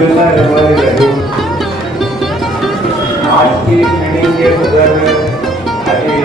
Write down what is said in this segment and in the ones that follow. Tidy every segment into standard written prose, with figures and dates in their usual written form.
आज की मीटिंग के सदर अभी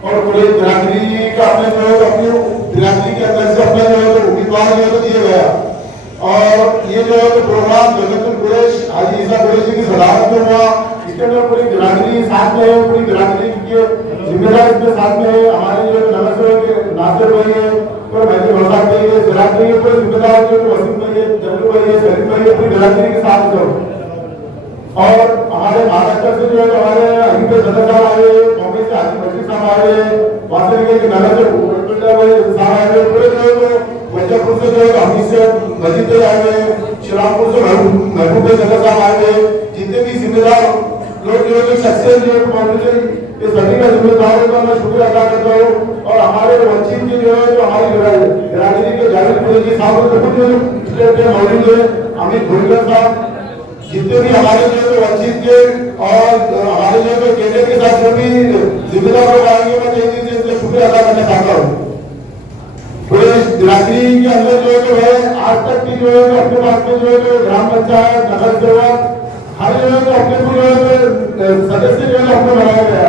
और बिरादरी का अपने बिरादरी के अंदर से अपने उम्मीदवार दिया गया और ये प्रोग्राम जगतपुर कुरैश हाजी ईसा कुरैशी की सलाहत में हुआ। इसके अंदर पूरी बिरादरी साथ में है, पूरी बिरादरी की जिम्मेदारी इसमें साथ में है। हमारे नगर के नासिर भाई है और महबूब रज़ाक भाई है, बिरादरी के पूरे जिम्मेदार वसीम भाई है, जल्लू भाई है, शरीफ भाई है, पूरी बिरादरी के साथ में। और हमारे महाराष्ट्र से हमारे अहिंद सदर साहब आए, कांग्रेस के हाजी बशीर साहब आए, वासवी के नगर से साहब आए, पूरे वजहपुर से हमीद से मजीद आए, शिलापुर से महबूब सदर साहब आए, जितने भी जिम्मेदार लोग शख्सियत मौजूद है, इस सभी का जिम्मेदार का मैं शुक्रिया अदा करता हूँ। और हमारे वंचित के जो हमारी बिरादरी के जावेद कुरैशी साहब मौजूद है, अमित भोईकर साहब, जितने भी हमारे वंचित के और हमारे केंद्र के साथ जो भी जिम्मेदार लोग आएंगे, मैं इसलिए शुक्रिया अदा करना चाहता हूँ। पूरे बिरादरी के अंदर जो है आज तक की अपने पास में ग्राम पंचायत नगर सेवक हर अपने सदस्य अपने बनाया गया।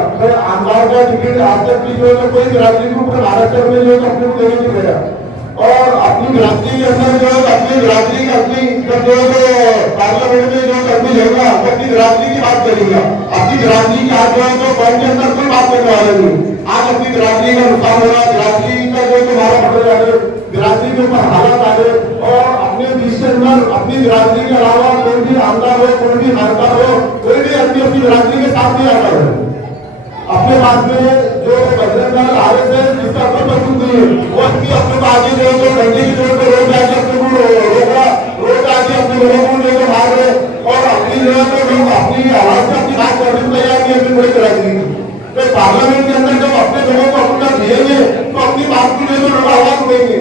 आमदार का टिकट आज तक की कोई बिरादरी को पूरे महाराष्ट्र में अपने को देने नहीं गया। और अपनी बिरादरी के अंदर अपनी बिरादरी की अपनी पार्लियामेंट में अपनी जगह अपनी बिरादरी की बात करेगा। अपनी बिरादरी की आज कौम के अंदर कोई बात करने वाले नहीं। आज अपनी बिरादरी का नुकसान हो रहा, बिरादरी का हमारा पकड़ जा रहे, बिरादरी के ऊपर हालात आ रहे और अपने बीच के अंदर अपनी बिरादरी के अलावा कोई भी आमदार हो, कोई भी खानदार हो, कोई भी अपनी बिरादरी के साथ नहीं आता है। अपने पास में जो बजरंग दल आरएसएस जिसका कोई मजबूत नहीं है, वो अपने आगे डंडे की जोड़ पर रोक आके अपने को रोक आके अपने लोगों को लेकर भाग रहे और अपनी अपनी आवाज से अपनी बात करने को तैयार नहीं अपनी बड़ी बिरादरी। तो पार्लियामेंट के अंदर जब अपने लोगों को अपना दिएंगे तो अपनी बात को लेकर लोग आवाज उठेंगे।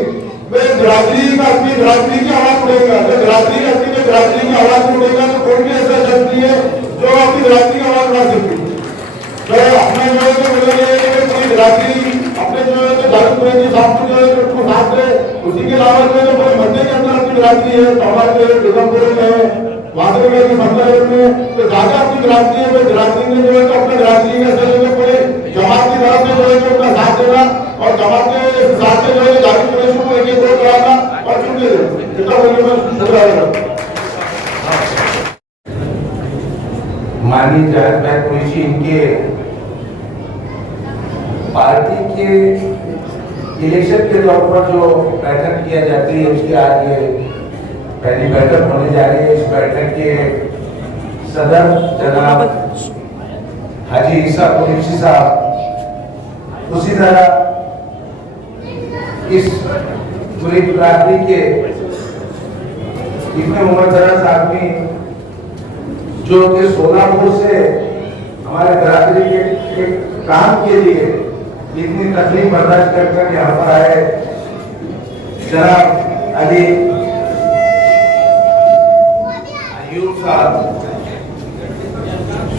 वे बिरादरी का अपनी बिरादरी की आवाज उठेगा, बिरादरी अपनी बिरादरी की आवाज उठेगा तो कोई भी ऐसा शख्स नहीं है जो अपनी बिरादरी की आवाज उठा सकती। तो अपने पूरी बिरादरी अपने जावेद कुरैशी साहब को साथ है। उसी के अलावा पूरे मध्य के अंदर अपनी बिरादरी है, हमारे निगमपुर में वासवी में संदर्भ में तो ज्यादा अपनी बिरादरी है। बिरादरी में अपने बिरादरी के पूरे जमात की तरफ से अपना साथ देना और जमात के साथ में जावेद कुरैशी को एक वोट कराना और चुन ले इतना बोलने में शुक्रिया। माननीय जावेद कुरैशी इनके पार्टी के इलेक्शन के तौर पर जो बैठक किया जाती है उसकी आज ये पहली बैठक होने जा रही है। इस बैठक के सदर जनाब हाजी ईसा कुरैशी साहब, उसी तरह इस पूरी बिरादरी के इतने उम्रदराज आदमी जो कि सोलापुर से हमारे बिरादरी के काम के लिए इतनी तकलीफ बर्दाश्त कर यहाँ पर आए, जनाब अली अयूब साहब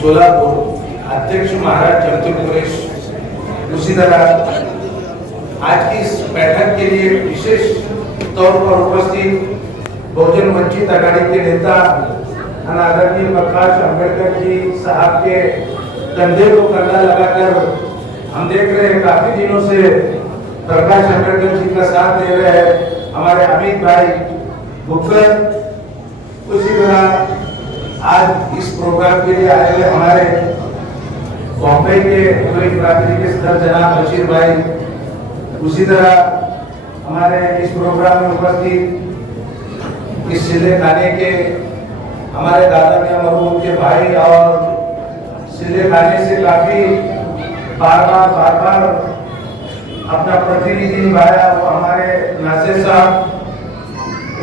सोलापुर अध्यक्ष महाराज जमतुल कुरैश, उसी तरह आज की इस बैठक के लिए विशेष तौर पर उपस्थित बहुजन वंचित आघाड़ी के नेता आदरणीय प्रकाश अंबेडकर जी साहब के कंधे को कंधा लगाकर हम देख रहे हैं काफी दिनों से प्रकाश अंबेडकर जी का साथ दे रहे हैं हमारे अमित भाई भुक्कर उसी तरह आज इस प्रोग्राम के लिए आए हुए हमारे बॉम्बे के कोई बिरादरी के सदर जनाब बशीर भाई, उसी तरह हमारे इस प्रोग्राम में उपस्थित इस सिले खाने के हमारे दादा मियां मरहूम के भाई और सिले खाने से काफी बार बार अपना प्रतिनिधि निभाया वो हमारे नासिर साहब,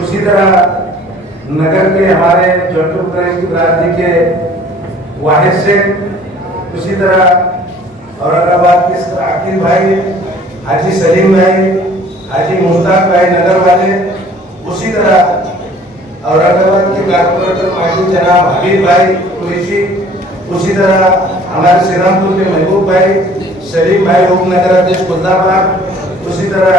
उसी तरह नगर के हमारे जंतु की बिरादरी के वाहिद से, उसी तरह औरंगाबाद के आकिब भाई, हाजी सलीम भाई, हाजी मुश्ताक भाई नगर वाले, उसी तरह औरंगाबाद के कारपोरेटर माजी जनाब हबीब भाई कुरैशी, उसी तरह हमारे श्रीरामपुर के महबूब भाई, सलीम भाई उपनगर अध्यक्ष खुलदाबाद, उसी तरह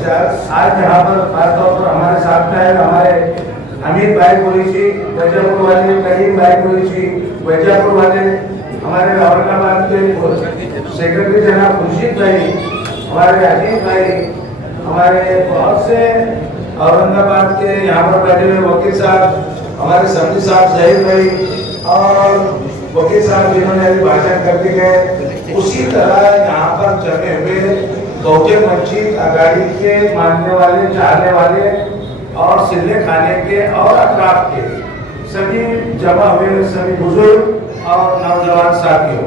आज यहाँ पर खासतौर पर हमारे साथ में है हमारे हमीद भाई कुरैशी वैजापुर वाले, करीम भाई कुरैशी वैजापुर वाले, हमारे औरंगाबाद के सेक्रेटरी जनाब खुर्शीद भाई, हमारे अजीत भाई, हमारे बहुत से औरंगाबाद के यहाँ पर बैठे हुए वकील साहब, हमारे सब्जी साहब जहीर भाई और वकील साहब जिन्होंने अभी भाषण करके गए, उसी तरह यहाँ पर जमे हुए बहुजन वंचित आघाड़ी के मानने वाले, चाहने वाले और सिले खाने के और अतराफ के सभी जमा हुए सभी बुजुर्ग और नौजवान साथियों,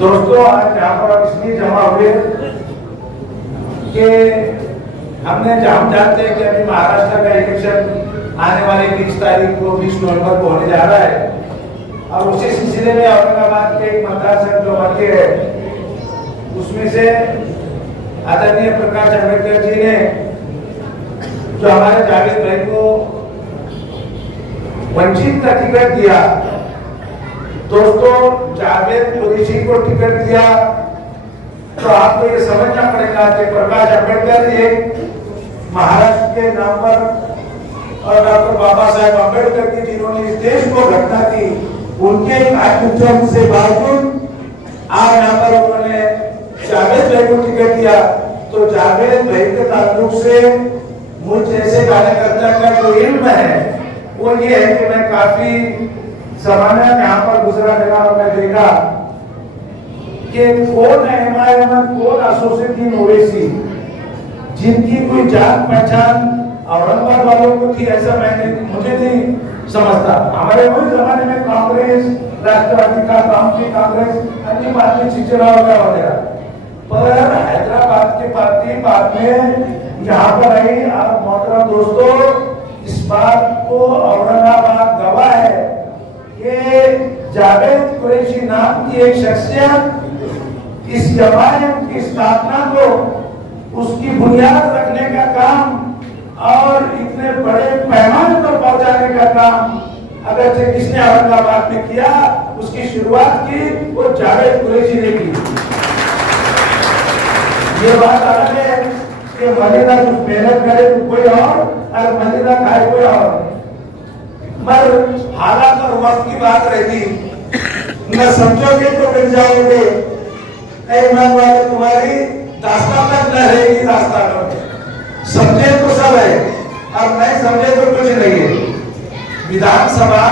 दोस्तों आज यहाँ पर इसलिए जमा हुए कि हम जानते हैं कि अभी महाराष्ट्र का इलेक्शन आने वाले 30 तारीख को 20 नवंबर को होने जा रहा है और उसी सिलसिले में औरंगाबाद के एक मतदार संघ जो बाकी है उसमें से आदरणीय प्रकाश अम्बेडकर जी ने जो हमारे जावेद भाई को वंचित का टिकट दिया, दोस्तों जावेद कुरैशी को टिकट दिया तो आपको ये समझना पड़ेगा कि प्रकाश अम्बेडकर जी महाराष्ट्र के नाम पर और डॉक्टर बाबा साहेब अम्बेडकर जी जिन्होंने इस देश को घटना की, उनके आत्मचर्म से बावजूद आज यहाँ पर उन्होंने जावेद भाई को टिकट दिया। तो जावेद भाई के ताल्लुक से मुझ जैसे कार्यकर्ता का जो इल्म है वो ये है कि मैं काफी समय यहाँ पर गुजरा मेरा और मैं देखा कि कौन एमआईएम, कौन असोसिएशन ओवैसी जिनकी कोई जान पहचान औरंगाबाद वालों को थी, ऐसा मुझे नहीं समझता। हमारे उस जमाने में कांग्रेस, राष्ट्रवादी का काम की कांग्रेस, अन्य पार्टी चिचरा वगैरह, पर हैदराबाद की पार्टी बाद में यहाँ पर आई। आप मोहतरम दोस्तों इस बात को औरंगाबाद गवाह है कि जावेद कुरैशी नाम की एक शख्सियत इस जमायत की स्थापना को, उसकी बुनियाद रखने का काम और इतने बड़े पैमाने पर पहुंचाने का काम अगर से किसने औरंगाबाद में किया, उसकी शुरुआत की वो जावेद कुरैशी ने की। ये बात अलग है कि मलिदा कुछ मेहनत करे तो कोई और मलिदा खाए कोई और, मगर हालात और वक्त की बात रहती, न समझोगे तो मिल जाओगे, नहीं मान वाले तुम्हारी दास्तान तक न रहेगी दास्तान में। समझे तो सब है और नहीं समझे तो कुछ नहीं है। विधानसभा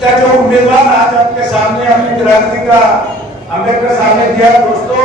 क्या जो उम्मीदवार आज आपके सामने अपनी बिरादरी का अम्बेडकर साहब ने दिया, दोस्तों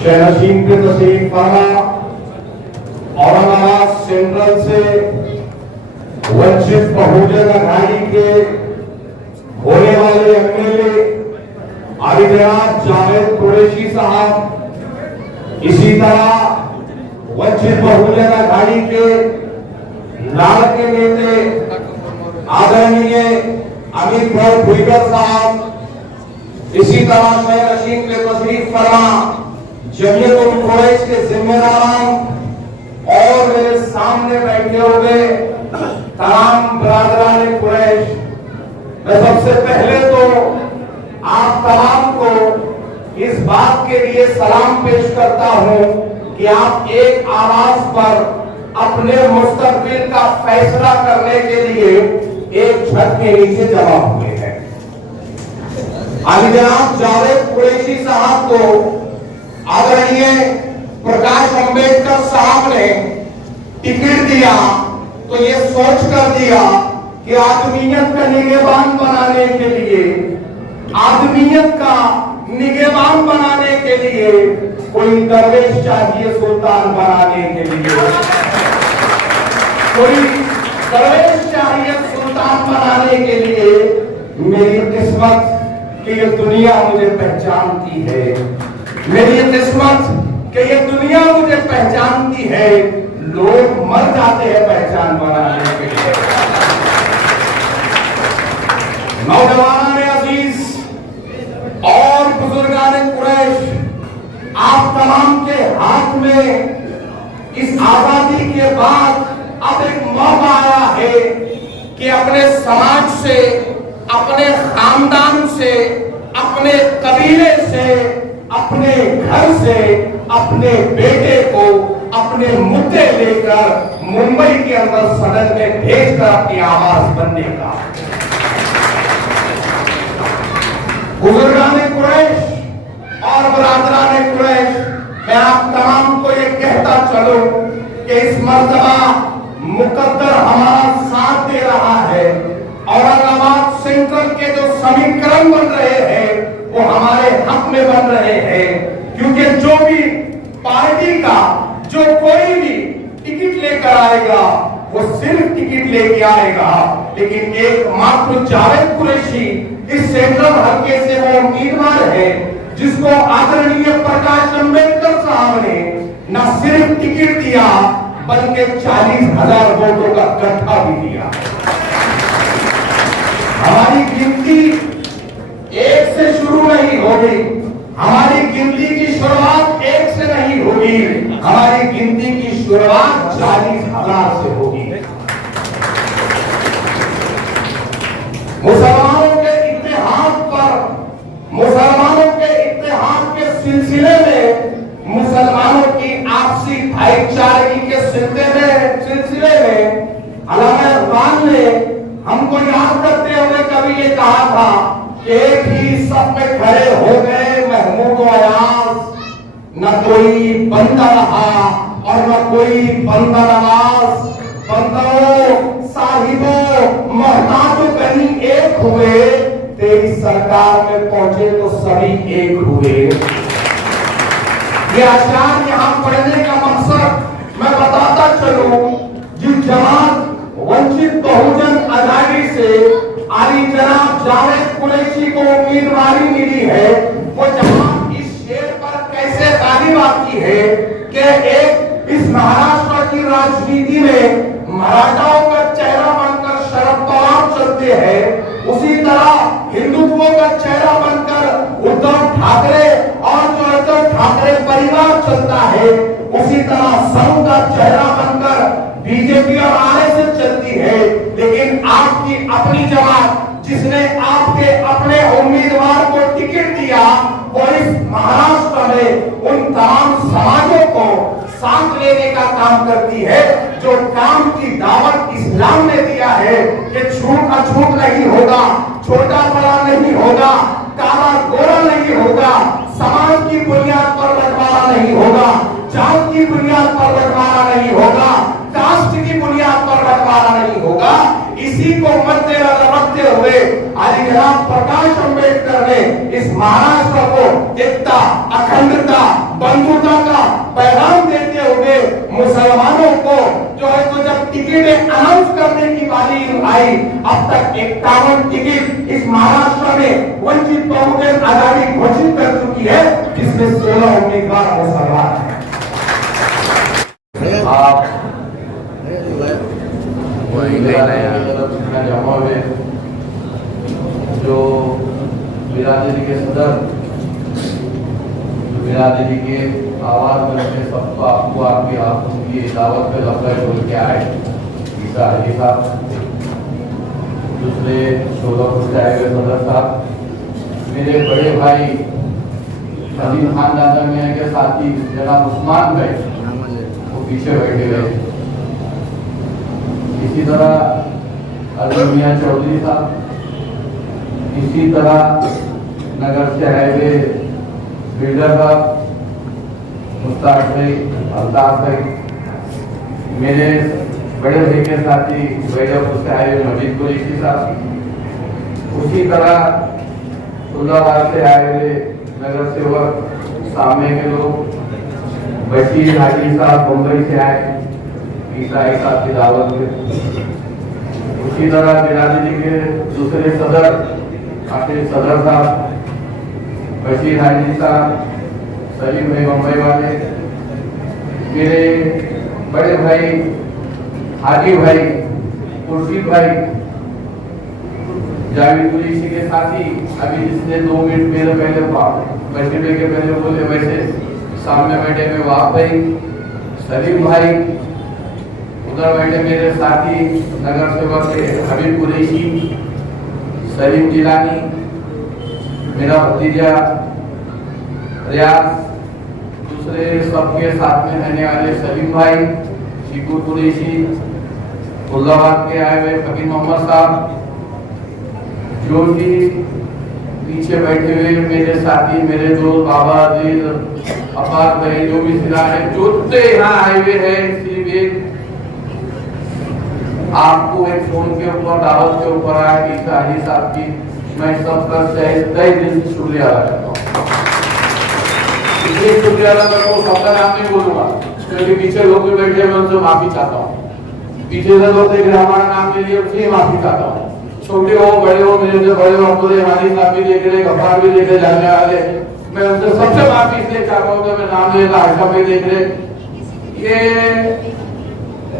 शहनशीन के तशरीफ फरमा औरंगाबाद सेंट्रल से वंचित बहुजन आघाड़ी के होने वाले एमएलए अलीजनाब जावेद कुरैशी साहब, इसी तरह वंचित बहुजन आघाड़ी के लाल के नेता आदरणीय अमित भाई भुईगर साहब, इसी तरह शहनशीन के तशरीफ फरमा जमीयत-उल-कुरैश के जिम्मेदारान और मेरे सामने बैठे हुए तमाम बरादरान कुरैश, मैं सबसे पहले तो आप तमाम को इस बात के लिए सलाम पेश करता हूं कि आप एक आवाज पर अपने मुस्तकबिल का फैसला करने के लिए एक छत के नीचे जमा हुए हैं। अभी जनाब जावेद कुरैशी साहब को आदरणीय प्रकाश अंबेडकर साहब ने टिकट दिया तो ये सोच कर दिया कि आदमियत का निगहबान बनाने के लिए, आदमियत का निगहबान बनाने के लिए कोई दरवेश चाहिए सुल्तान बनाने के लिए, कोई दरवेश चाहिए सुल्तान बनाने के लिए। मेरी किस्मत कि ये दुनिया मुझे पहचानती है, मेरी किस्मत कि ये दुनिया मुझे पहचानती है। लोग मर जाते हैं पहचान बनाने के लिए। नौजवान अजीज और बुजुर्गान कुरैश, आप तमाम के हाथ में इस आजादी के बाद अब एक मौका आया है कि अपने समाज से, अपने खानदान से, अपने कबीले से, अपने घर से अपने बेटे को अपने मुद्दे लेकर मुंबई के अंदर सदन में भेजकर अपनी आवाज बनने का। बुजुर्गान कुरैश और बरादरान कुरैश, मैं आप तमाम को ये कहता चलूं कि इस मर्तबा मुकद्दर हमारा साथ दे रहा है। औरंगाबाद सेंट्रल के जो समीकरण बन रहे हैं वो हमारे हक में बन रहे हैं, क्योंकि जो भी पार्टी का जो कोई भी टिकट लेकर आएगा वो सिर्फ टिकट लेके आएगा, लेकिन एकमात्र जावेद कुरैशी इस सेंट्रल हल्के से वो उम्मीदवार है जिसको आदरणीय प्रकाश अंबेडकर साहब ने न सिर्फ टिकट दिया बल्कि 40,000 वोटों का गठा भी दिया। हमारी गिनती एक से शुरू नहीं होगी, हमारी गिनती की शुरुआत एक से नहीं होगी, हमारी गिनती की शुरुआत 40,000 से होगी। मुसलमानों के इत्तेहाद पर, मुसलमानों के इत्तेहाद के सिलसिले में, मुसलमानों की आपसी भाईचारगी के सिलसिले में अल्लामा इकबाल ने हमको याद करते हुए कभी ये कहा था कि एक ही सब में खड़े हो गए महमूद व अयाज, न कोई बंदा रहा और न कोई बंदा नवाज। बंदों साहिबों मोहताजों कहीं एक हुए, तेरी सरकार में पहुंचे तो सभी एक हुए। ये अशआर यहाँ पढ़ने का मकसद मैं बताता चलूं, जिस जमात वंचित बहुजन आजादी से आली जनाब जावेद कुरैशी को उम्मीदवारी मिली है, वो जमात इस शेर पर कैसे गालिब आती है कि एक इस महाराष्ट्र की राजनीति में मराठाओं का चेहरा बनकर शरद पवार चलते हैं, उसी तरह हिंदुत्व का चेहरा बनकर उद्धव ठाकरे और जो उद्धव ठाकरे परिवार चलता है, उसी तरह संघ का चेहरा बनकर बीजेपी और आरएसएस चलती है। लेकिन आपकी अपनी जमात जिसने आपके अपने उम्मीदवार को टिकट दिया, वो इस महाराष्ट्र में उन तमाम समाजों को साथ लेने का काम करती है, जो काम की दावत इस्लाम ने दिया है कि छूट अछूट नहीं होगा, छोटा बड़ा नहीं होगा, काला गोरा नहीं होगा, समाज की बुनियाद पर बंटवारा नहीं होगा, जात की बुनियाद पर बंटवारा नहीं होगा, कास्ट की बुनियाद पर बंटवारा नहीं होगा। इसी को मद्देनजर रखते हुए आज जनाब प्रकाश अंबेडकर ने इस महाराष्ट्र को एकता, अखंडता, बंधुता का पैगाम देते हुए मुसलमानों को जो है तो जब टिकटें अनाउंस करने की बारी आई, अब तक 51 टिकट इस महाराष्ट्र में वंचित बहुजन आजादी घोषित कर चुकी है, जिसमें 16 उम्मीदवार मुसलमान हैं। जो बिरादरी के सदर, बिरादरी के आवाज बनते सबको आपको आपकी आंखों की दावत पे लब्बैक बोल के आए ईसा अली साहब, दूसरे 16 से आए हुए सदर साहब, मेरे बड़े भाई अजीम खान दादा मियाँ के साथी जनाब उस्मान भाई वो पीछे बैठे हुए, इसी तरह अली मियाँ चौधरी साहब, इसी तरह नगर से आए हुए बिल्डर साहब, मुस्ताक भाई, अल्ताफ भाई, मेरे बड़े भाई के साथी वैजपुर से आए हुए मजीद कुरैशी साहब, उसी तरह फुल्लाबाद से आए हुए नगर सेवक सामने के लोग, बशीर हाजी साहब मुंबई से आए ईसाई साहब की दावत में, उसी तरह बिरादरी के दूसरे सदर आखिर सदर साहब, बशीर हाजी साहब, सलीम भाई मुंबई वाले, मेरे बड़े भाई हाजी भाई, खुर्शीद भाई, जावेद कुरैशी के साथी, अभी जिसने 2 मिनट मेरे पहले बशीर भाई के पहले बोले, वैसे सामने बैठे हुए वाह भाई, सलीम भाई, उधर बैठे मेरे साथी नगर सेवक के हबीब कुरैशी, सलीम जिलानी, मेरा भतीजा रियाज, दूसरे सबके साथ में रहने वाले सलीम भाई, शिकूर कुरैशी, फुल्लाबाद के आए हुए फकीर मोहम्मद साहब, जो कि पीछे बैठे हुए मेरे साथी, मेरे दोस्त बाबा अजीज, अफाक भाई, जो भी सिला है, जो यहाँ आए हुए हैं, सिर्फ एक आपको एक फोन के ऊपर दावत के ऊपर आया कि शाही साहब की मैं सबका तहे दिल से शुक्रिया अदा करता हूँ। इसलिए शुक्रिया अदा करता हूँ, सबका नाम नहीं बोलूंगा क्योंकि पीछे लोग भी बैठे, मैं उनसे माफी चाहता हूँ। पीछे से लोग देख रहे हमारा नाम ले लिया, उससे माफी चाहता हूँ। छोटे हो बड़े हो, मेरे से बड़े हो, पूरे हमारी साहब भी देख रहे, गफ्फार भी देख रहे, जानने वाले, मैं उनसे सबसे माफी इसलिए चाहता हूँ कि मैं नाम लेता आयशा भी देख रहे। ये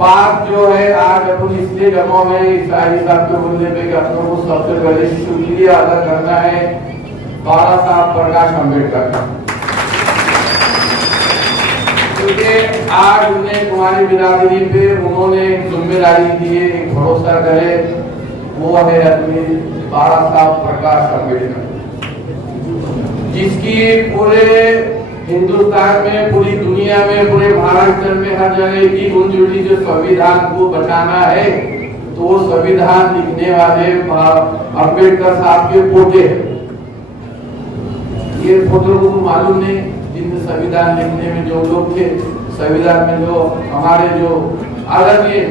बात जो है आज अपन इसलिए जमा में शाही साहब के बोलने पे अपनों को सबसे पहले शुक्रिया अदा करना है बाबा साहब प्रकाश अम्बेडकर का, क्योंकि आज उन्हें तुम्हारी बिरादरी पे उन्होंने एक जिम्मेदारी दी है, एक भरोसा करे, वो है अपने बाबा साहब प्रकाश अम्बेडकर, जिसकी पूरे हिंदुस्तान में, पूरी दुनिया में, पूरे महाराष्ट्र में हर जगह की गुंज उठी जो संविधान को बचाना है, तो वो संविधान लिखने वाले अम्बेडकर साहब के पोते हैं। ये फोटो को मालूम नहीं, जिनने संविधान लिखने में जो लोग थे, संविधान में जो हमारे जो आदरणीय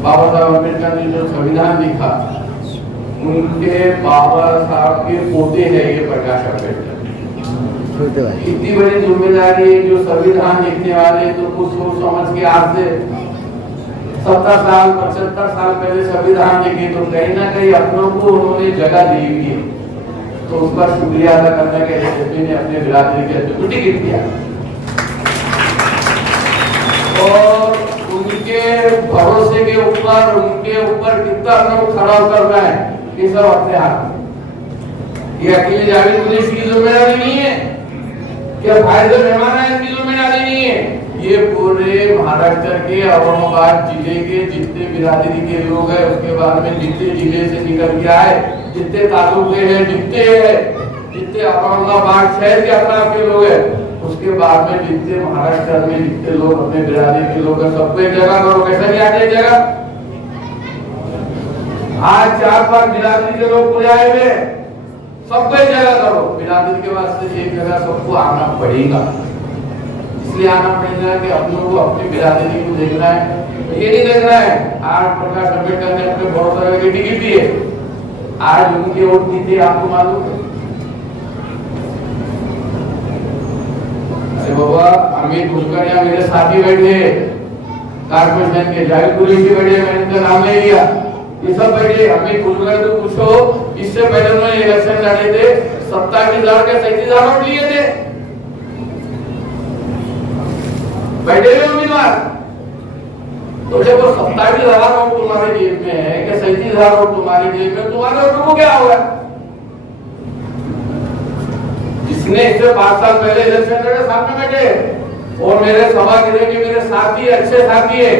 बाबा साहब अम्बेडकर ने जो संविधान लिखा, उनके बाबा साहब के पोते हैं ये प्रकाश अम्बेडकर। इतनी बड़ी जिम्मेदारी है जो संविधान लिखने वाले, तो कुछ सोच समझ के आज से 70 साल 75 साल पहले संविधान लिखे, तो कहीं ना कहीं अपनों को उन्होंने जगह दी हुई है, तो उस पर शुक्रिया अदा करने के लिए ने अपने बिरादरी के टिकट दिया और उनके भरोसे के ऊपर, उनके ऊपर कितना अपने खड़ा करना है, ये सब अपने हाथ में। ये अकेले जावेद कुरैशी की जिम्मेदारी नहीं है, क्या फायदे मेहमान है इनकी जिम्मेदारी नहीं है, ये पूरे महाराष्ट्र के औरंगाबाद जिले के जितने बिरादरी के लोग हैं, उसके बाद में जितने जिले से निकल के आए, जितने तालुके हैं, जितने औरंगाबाद शहर के अपना के लोग हैं, उसके बाद में जितने महाराष्ट्र में जितने लोग अपने बिरादरी के लोग हैं, सबको एक जगह करो। कैसा नहीं आते जगह? आज 4-5 बिरादरी के लोग पूरे आए हुए, सबको एक जगह करो। बिरादरी के वास्ते एक जगह सबको आना पड़ेगा, इसलिए आना पड़ेगा कि हम लोगों को अपनी बिरादरी को देखना है। ये नहीं देखना है आज प्रकाश अम्बेडकर ने अपने बहुत सारे की टिकट दी है, आज उनकी वोट की थी, आपको मालूम है? अरे बाबा, अमित कुलकर्णी मेरे साथी बैठे, कारपोरेशन के जावेद कुरैशी बैठे, मैंने इनका नाम ले लिया, ये सब बैठे। अमित कुलकर्णी तो पूछो, इससे पहले उन्होंने इलेक्शन लड़े थे, 27,000 के 37,000 वोट लिए थे, बैठे हुए उम्मीदवार। तो जब वो 27,000 वोट तुम्हारे जेब में है कि 37,000 वोट तुम्हारी जेब में, तुम्हारे वोटों को क्या हुआ? जिसने इससे 5 साल पहले इलेक्शन लड़े सामने बैठे और मेरे सभागृह के मेरे साथी, अच्छे साथी है,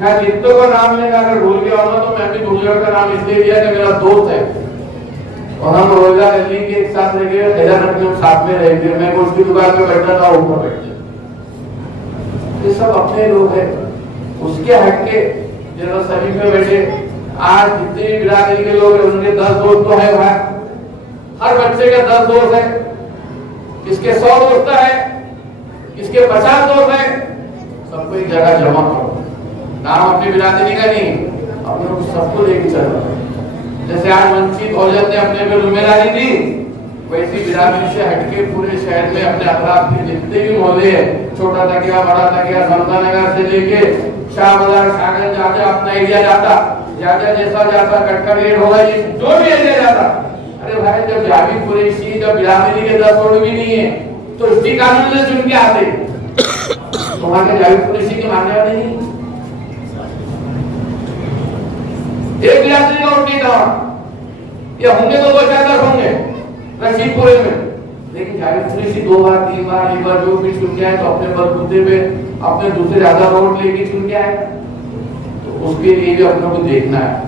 मैं जितनों का नाम लेगा, अगर भूल गया होगा तो मैं भी दूसरे का नाम इसलिए लिया कि मेरा दोस्त है और हम रोजगार रैली के एक साथ रह गए, साथ में रह गए, मैं उसकी दुकान में बैठा था, ऊपर बैठा। ये सब अपने लोग हैं, उसके हट के जरा सभी में बैठे। आज जितने बिरादरी के लोग हैं उनके 10 दोस्त तो है भाई, हर बच्चे के 10 दोस्त है, किसके 100 दोस्त है, किसके 50 दोस्त है, सबको एक जगह जमा करो। नाम अपनी बिरादरी का नहीं, अपने को सबको लेके चलो। जैसे आज वंचित बहुजन ने अपने पे जिम्मेदारी दी, वैसी बिरादरी से हटके पूरे शहर में अपने अतराफ के जितने भी मोहल्ले हैं, छोटा तकिया, बड़ा तकिया, समता नगर से लेके शाह बाजार, शाहगंज, जहाँ अपना एरिया जाता, जहाँ जैसा जाता, कटकर गेट होगा, ये जो भी एरिया जाता, अरे भाई जब जावी कुरैशी, जब बिरादरी के 10 वोट भी नहीं है तो इसी कानून से चुन के आते, तुम्हारे जावी कुरैशी के मानने वाले नहीं, एक बिरादरी का वोट नहीं था। ये होंगे तो 2-4 होंगे रशीदपुरे में, लेकिन जावेद कुरैशी 2 बार 3 बार एक बार जो भी चुन के आए तो अपने बलबूते पे अपने दूसरे ज्यादा वोट लेके चुन के आए। तो उसके लिए भी अपने को देखना है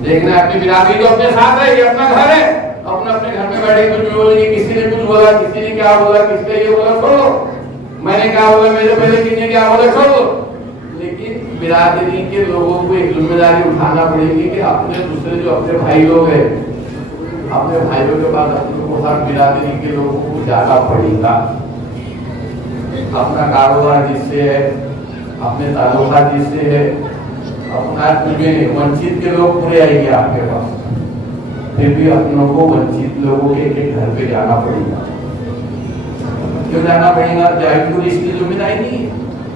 अपनी बिरादरी तो अपने साथ है, ये अपना घर है, अपने अपने घर में बैठे कुछ भी बोलेंगे, किसी ने कुछ बोला, किसी ने क्या बोला, किसने ये बोला, छोड़ो, मैंने क्या बोला, मेरे पहले किसने क्या बोला, छोड़ो। लेकिन बिरादरी के लोगों को एक जिम्मेदारी उठाना पड़ेगी कि अपने दूसरे जो अपने भाई लोग हैं, अपने भाइयों के पास अपने को हर बिरादरी के लोगों को जाना पड़ेगा। अपना कारोबार जिससे है, अपने ताल्लुकात जिससे है, अपना वंचित के लोग पूरे आएंगे आपके पास, फिर भी अपनों को वंचित लोगों के घर पे जाना पड़ेगा। क्यों जाना पड़ेगा? जावेद कुरैशी की जिम्मेदारी नहीं है,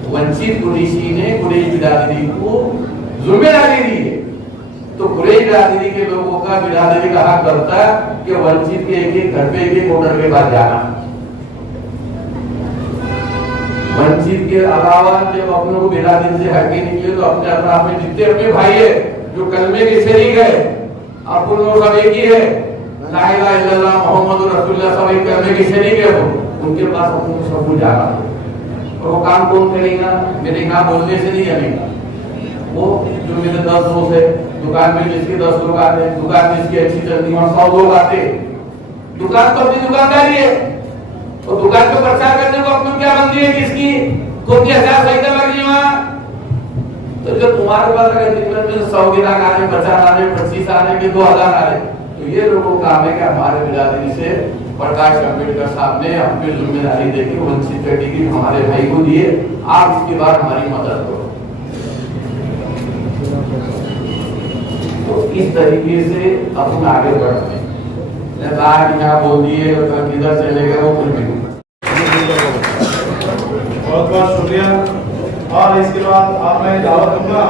वंचित कुरैशी ने कुरैश बिरादरी को जिम्मेदारी दी है। तो कुरैश बिरादरी के लोगों का बिरादरी का हक करता है कि वंचित के एक घर पे एक वोटर के पास जाना। वंचित के अलावा जब अपनों को बिरादरी से हटके निकले तो अपने अतराफ में जितने अपने भाई है जो कलमे के शरीक है, अपन लोग सब एक ही है, ला इलाहा इल्लल्लाह मुहम्मदुर रसूलुल्लाह, सब एक कलमे के शरीक है, वो उनके पास अपन को सब कुछ जाना है। और वो काम कौन करेगा? मेरे काम बोलने से नहीं जमेगा। वो जो मेरे 10 दोस्त है, दुकान में जिसके 10 लोग आते हैं, दुकान जिसकी अच्छी चलती है 100 लोग आते, दुकान तो अपनी दुकानदारी है, और दुकान को प्रचार करने को अपनी क्या बंदी है, किसकी कौन सी 1000 साइकिल लग रही है। तो जो तुम्हारे पास अगर दिन में 100 गिराक आ रहे, 50 आ रहे, 25 आ रहे, 2000 आ रहे, तो ये लोगों का काम है कि हमारे बिरादरी से प्रकाश अम्बेडकर साहब ने अपनी जिम्मेदारी देखी, वंचित कैटेगरी हमारे भाई को दिए, आप इसके बाद हमारी मदद करो। तो इस तरीके से अपन आगे बढ़ते हैं। आज यहाँ बोल दिए तो किधर चले गए वो कुछ भी नहीं। बहुत बहुत शुक्रिया। और इसके बाद आप मैं दावत दूंगा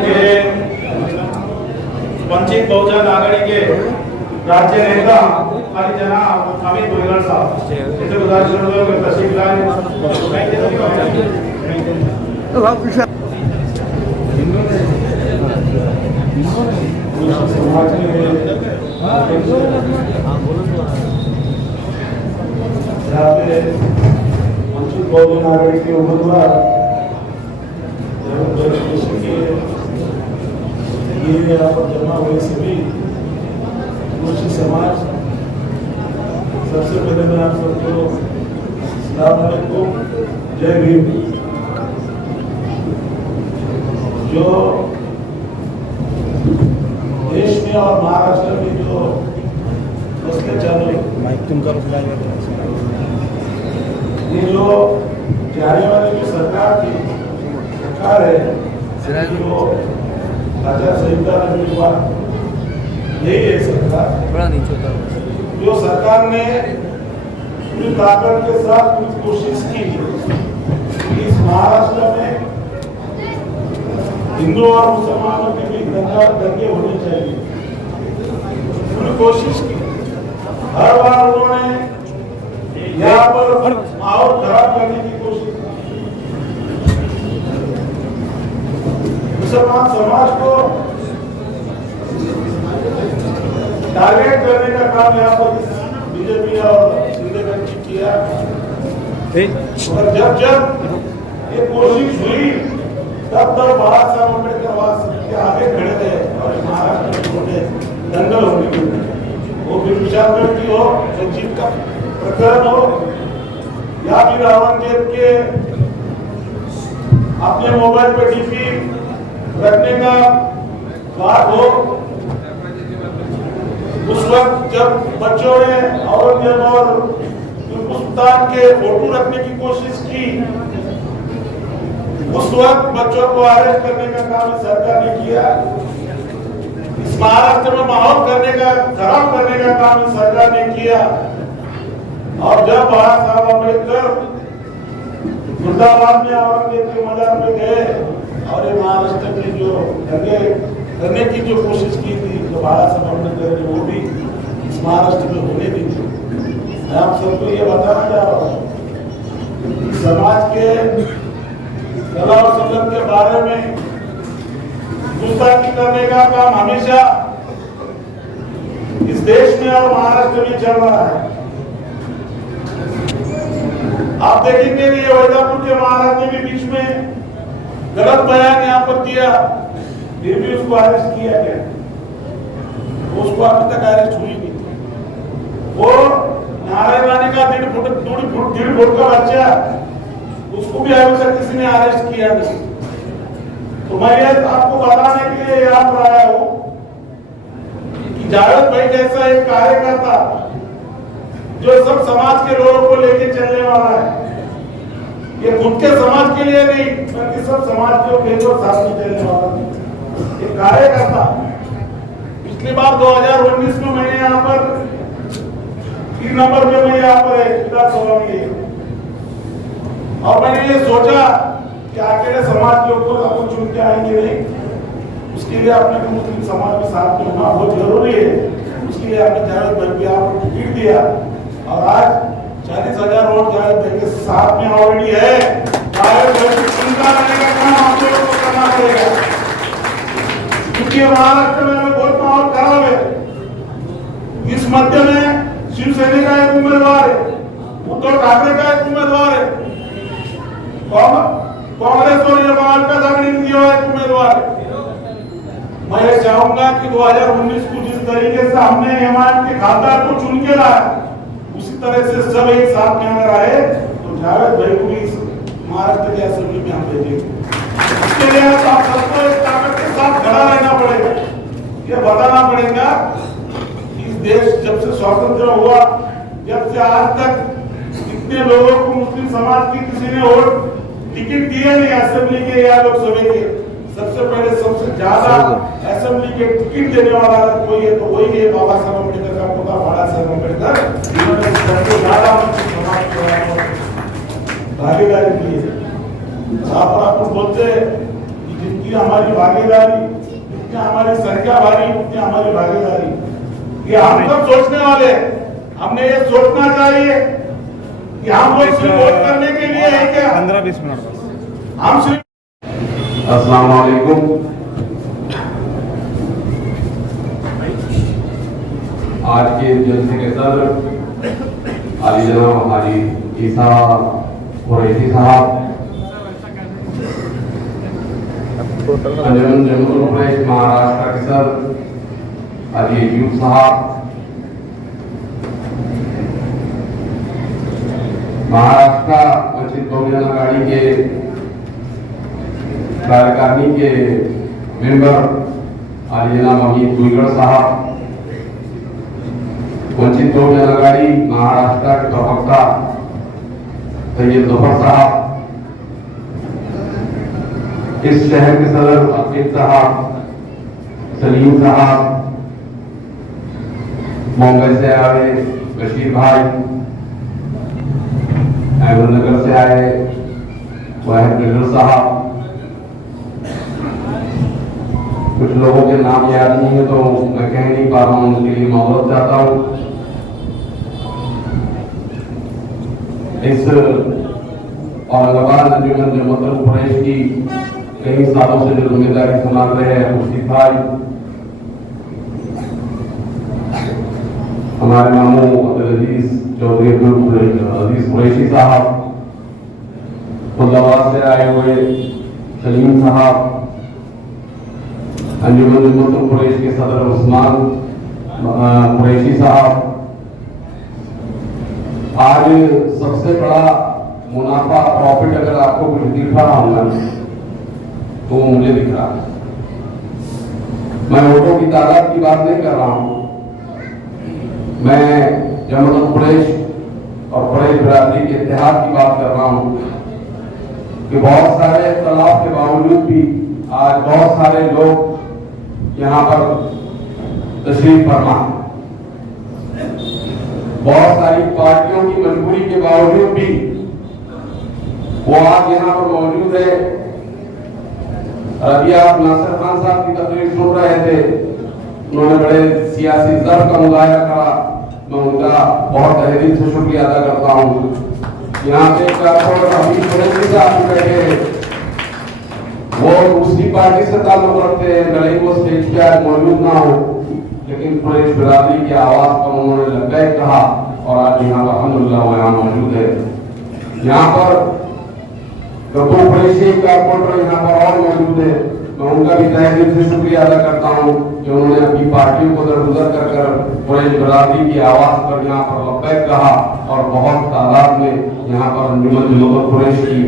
कि वंचित बहुजन आघाड़ी के राज्य नेता हमारे जनाब अमित भुजबल साहब इसे गुजारिश तशरीफ लाए। वंचित बहुजन आघाड़ी के उम्मीदवार ये यहाँ पर जमा हुए सभी मुस्लिम समाज, सबसे पहले मैं आप सबको अस्सलाम वालेकुम, जय भीम। जो देश में और महाराष्ट्र में जो मसले चल रहे, ये जो जाने वाली जो सरकार थी, सरकार है जो आचार संहिता यही है सरकार, जो सरकार ने पूरी ताकत के साथ पूरी कोशिश की कि इस महाराष्ट्र में हिंदू और मुसलमानों के बीच दंगे होने चाहिए, पूरी कोशिश की। हर बार उन्होंने यहाँ पर माहौल खराब करने की कोशिश की। मुसलमान समाज को टारगेट करने का काम यहाँ पर बीजेपी और शिंदे ने किया। और जब जब ये कोशिश हुई तब बाबा साहब अम्बेडकर के आगे खड़े थे और महाराष्ट्र में छोटे दंगल होने के, वो फिर विशालगढ़ की हो, संजीत का प्रकरण हो, या फिर औरंगजेब के अपने मोबाइल पर डीपी रखने का बात हो, उस वक्त जब बच्चों ने औरंगजेब और टीपू सुल्तान के फोटो रखने की कोशिश की, उस वक्त बच्चों को अरेस्ट करने का काम सरकार ने किया। इस महाराष्ट्र में माहौल खराब करने का काम सरकार ने किया। और जब बाबा साहब अम्बेडकर मुर्दाबाद में औरंगजेब के मजार में गए और ये महाराष्ट्र की जो दंगे करने की जो कोशिश की थी, तो बाबा साहब अम्बेडकर ने वो भी इस महाराष्ट्र में होने दी थी। मैं आप सबको ये बताना चाह रहा हूँ, समाज के कला और संगत के बारे में गुस्ताखी करने का काम हमेशा इस देश में और महाराष्ट्र में चल रहा है। आप देखेंगे कि वैजापुर के महाराज ने भी बीच में गलत बयान यहाँ पर दिया, फिर भी उसको अरेस्ट किया गया। उसको अभी तक अरेस्ट हुई नहीं। वो नारायण रानी का 1.5 फुट का बच्चा, उसको भी अभी तक किसी ने अरेस्ट किया नहीं। तो मैं ये आपको बताने के लिए यहाँ पर आया हूँ कि जावेद भाई जैसा एक कार्यकर्ता जो सब समाज के लोगों को लेके चलने वाला है, ये खुद के समाज के लिए नहीं बल्कि सब समाज के बेहतर साथ में चलने वाला है, एक कार्यकर्ता। पिछली बार 2019 में मैंने यहाँ पर 3 नंबर में मैं यहाँ पर विधानसभा में, और मैंने ये सोचा कि अकेले समाज के ऊपर अपन चुन के आएंगे नहीं, उसके लिए अपने को मुस्लिम समाज में साथ में होना बहुत जरूरी है। उसके लिए आपने जावेद भाई को यहाँ पर टिकट दिया और आज 40,000 वोट जावेद भाई के साथ में ऑलरेडी है। जावेद भाई की चिंता करने का काम आप लोगों को करना पड़ेगा, क्योंकि महाराष्ट्र में बहुत माहौल खराब है। इस मध्य में शिवसेना का एक उम्मीदवार है, उद्धव ठाकरे का एक उम्मीदवार है, कांग्रेस और महाराष्ट्र का एक उम्मीदवार है। मैं ये चाहूंगा कि 2019 को जिस तरीके से हमने हेमंत के खासदार को चुन के लाया, उसी तरह से सब एक साथ में अगर आए तो जावेद भाई को इस महाराष्ट्र के असेंबली में हम भेजेंगे। इसके लिए आप सबको एक ताकत के साथ खड़ा रहना पड़ेगा। ये बताना पड़ेगा इस देश जब से स्वतंत्र हुआ, जब से आज तक इतने लोगों को मुस्लिम समाज की किसी ने वोट टिकट दिए नहीं असेंबली के या लोकसभा के। सबसे पहले सबसे ज्यादा असेंबली के टिकट देने वाला अगर कोई है तो वही है बाबा साहब अम्बेडकर का पोता बाबा साहब अम्बेडकर। इन्होंने सबसे ज्यादा समाज को भागीदारी की है। जहाँ पर आप बोलते हैं कि जिनकी हमारी भागीदारी, जितनी हमारी संख्या भारी उतनी हमारी भागीदारी, ये हम सब सोचने वाले। हमने ये सोचना चाहिए कि हम लोग सिर्फ वोट करने के लिए है क्या? 15-20 मिनट बस। हम सिर्फ अस्सलाम वालेकुम। आज के जलसे के सदर आली जनाब हाजी ईसा कुरैशी साहब, अंजुमन जमहूर प्रदेश महाराष्ट्र के सदर हाजी अयूब साहब, महाराष्ट्र वंचित बहुजन आघाड़ी के कार्यकारिणी के मेंबर आली जनाब अमित गुलगढ़ साहब, वंचित बहुजन आघाड़ी महाराष्ट्र के प्रवक्ता सैयद जफर साहब, इस शहर के सदर अकीब साहब, सलीम साहब, मुंबई से आए बशीर भाई, अहमदनगर से आए वाहिद नगर साहब, कुछ लोगों के नाम याद नहीं है तो मैं कह नहीं पा रहा हूँ, उनके लिए माजरत चाहता हूँ। इस औरंगाबाद अंजुमन जमहूर प्रदेश की कई सालों से जो जिम्मेदारी संभाल रहे हैं मुर्शीद भाई, हमारे मामू अब्दुल अजीज चौधरी अजीज कुरैशी साहब, फुल्लाबाद से आए हुए सलीम साहब, अंजुमन जमहूर प्रदेश के सदर उस्मान कुरैशी साहब। आज सबसे बड़ा मुनाफा प्रॉफिट अगर आपको कुछ दिख रहा होगा तो मुझे दिख रहा है। मैं वोटों की तादाद की बात नहीं कर रहा हूं, मैं जमतुल कुरैश और कुरैश बिरादरी के इत्तेहाद की बात कर रहा हूँ कि बहुत सारे इख्तलाफ के बावजूद भी आज बहुत सारे लोग यहाँ पर तशरीफ फरमा, बहुत सारी पार्टियों की मजबूरी के बावजूद भी वो आज यहाँ पर मौजूद है। अभी आप नासिर खान साहब की तकरीर सुन रहे थे, उन्होंने बड़े सियासी ज़र्फ का मुजाहिरा करा, मैं उनका बहुत तहे दिल से शुक्रिया अदा करता हूँ। यहाँ पे हबीब कुरैशी साहब भी बैठे हैं, वो दूसरी पार्टी से ताल्लुक रखते हैं, भले वो स्टेज पे आज मौजूद ना हो, लेकिन कुरैश बिरादरी की आवाज पर उन्होंने लब्बैक कहा और आज यहाँ पर अल्हम्दुलिल्लाह वो यहाँ मौजूद है। यहाँ पर गब्बू कुरैशी कारपोरेटर यहाँ पर और मौजूद है, मैं उनका भी तहे दिल से शुक्रिया अदा करता हूँ कि उन्होंने अपनी पार्टियों को दरगुजर कर कर कुरैश बिरादरी की आवाज पर यहाँ पर लब्बैक कहा और बहुत तादाद में यहाँ पर जमतुल कुरैश की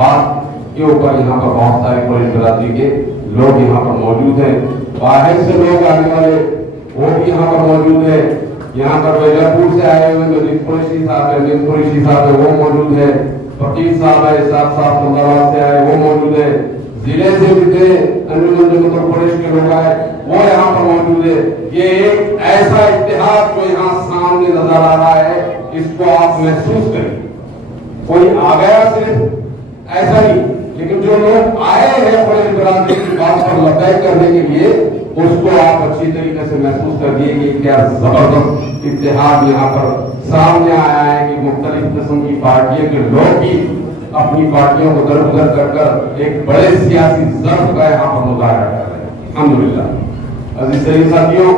बात के ऊपर यहाँ पर बहुत सारे कुरैश बिरादरी के लोग यहाँ पर मौजूद हैं। बाहर से लोग आने वाले वो भी यहाँ पर मौजूद है। यहाँ पर वैजापुर से आए हुए मजीद कुरैशी साहब है, मजीद कुरैशी साहब है, वो मौजूद है। फकीर साहब है, साहब मुंदाबाद से आए, वो मौजूद है। जिले से जितने अंजुमन जमतुल कुरैश के लोग आए वो यहाँ पर मौजूद है। ये एक ऐसा इत्तेहाद जो यहाँ सामने नजर आ रहा है, इसको आप महसूस करें। कोई आ गया सिर्फ ऐसा ही, लेकिन जो लोग आए हैं कुरैश बिरादरी की बात पर लब्बैक करने के लिए, उसको आप अच्छी तरीके से महसूस कर दिए कि क्या जबरदस्त इत्तेहाद यहाँ पर सामने आया है कि मुख्तलिफ किस्म की पार्टियों के लोग भी अपनी पार्टियों को दरगुजर कर कर एक बड़े सियासी ज़र्फ का यहाँ पर मुजाहरा कर रहे हैं। अल्हम्दुलिल्लाह अज़ीज़ सही साथियों,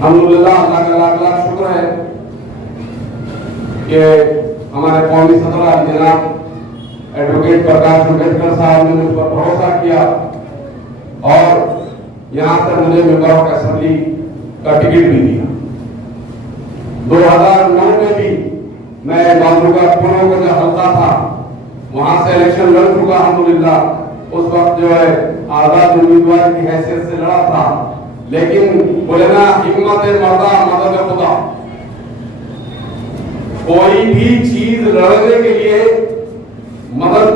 अल्हम्दुलिल्लाह अल्लाह का लाख लाख शुक्र है कि हमारे कौमी सदर जनाब एडवोकेट प्रकाश अम्बेडकर साहब ने मुझ पर भरोसा किया और यहाँ से मुझे मेंबर ऑफ असेंबली का टिकट भी दिया। 2009 में भी मैं मालूका पुरों का जो हल्का था वहां से इलेक्शन लड़ चुका अल्हम्दुलिल्लाह। उस वक्त जो है आजाद उम्मीदवार की हैसियत से लड़ा था, लेकिन बोले ना हिम्मत मर्दा मदद खुदा, कोई भी चीज लड़ने के लिए मदद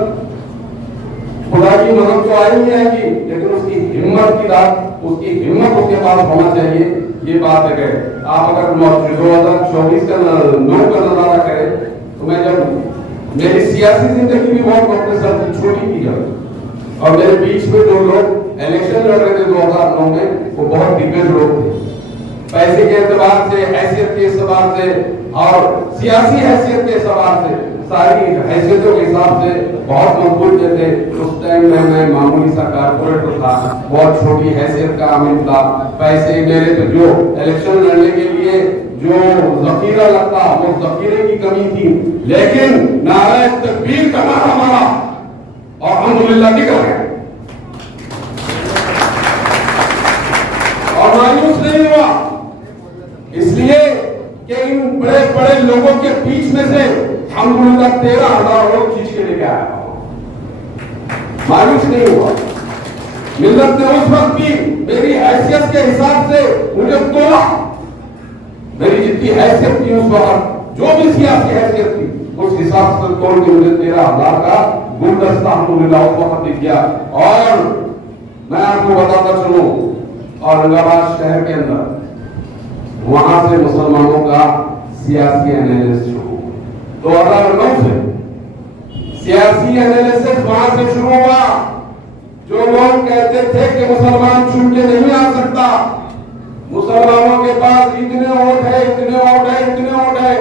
खुदा की मदद तो आई ही आएगी, लेकिन उसकी हिम्मत की बात, उसकी हिम्मत उसके पास होना चाहिए। ये बात है। आप अगर 2024 का नौ का नजारा करें तो मैं जब मेरी सियासी जिंदगी भी बहुत अपने सर की छोटी की जब, और मेरे बीच में जो लोग इलेक्शन लड़ रहे थे 2009 में, वो बहुत दिग्गज लोग थे। पैसे के एतबार से, हैसियत के एतबार से और सियासी हैसियत के एतबार से, सारी हैसियतों के हिसाब से बहुत मजबूत थे। उस टाइम में मैं मामूली सा कारपोरेटर था, बहुत छोटी हैसियत का आमिल था। पैसे मेरे तो जो इलेक्शन लड़ने के लिए जो जखीरा लगता वो जखीरे की कमी थी, लेकिन नारे तकबीर का नारा मारा और अल्हम्दुलिल्लाह निकल गए और मायूस नहीं हुआ, इसलिए कि इन बड़े बड़े लोगों के बीच में से अल्हम्दुलिल्लाह 13,000 लोग खींच के लेके आया। मायूस नहीं हुआ। मिल्लत ने उस वक्त भी मेरी हैसियत के हिसाब से मुझे तोला, मेरी जितनी हैसियत थी उस वक्त, जो भी सियासी हैसियत थी, उस हिसाब से तोड़ के मुझे 13,000 का गुलदस्ता अल्हम्दुलिल्लाह उस वक्त दिख गया। और मैं आपको बताता चलूं, औरंगाबाद शहर के अंदर वहां से मुसलमानों का सियासी एनालिसिस शुरू 2009 से सियासी एनालिसिस वहां से शुरू हुआ। जो लोग कहते थे कि मुसलमान चुन के नहीं आ सकता, मुसलमानों के पास इतने वोट है, इतने वोट है, इतने वोट है,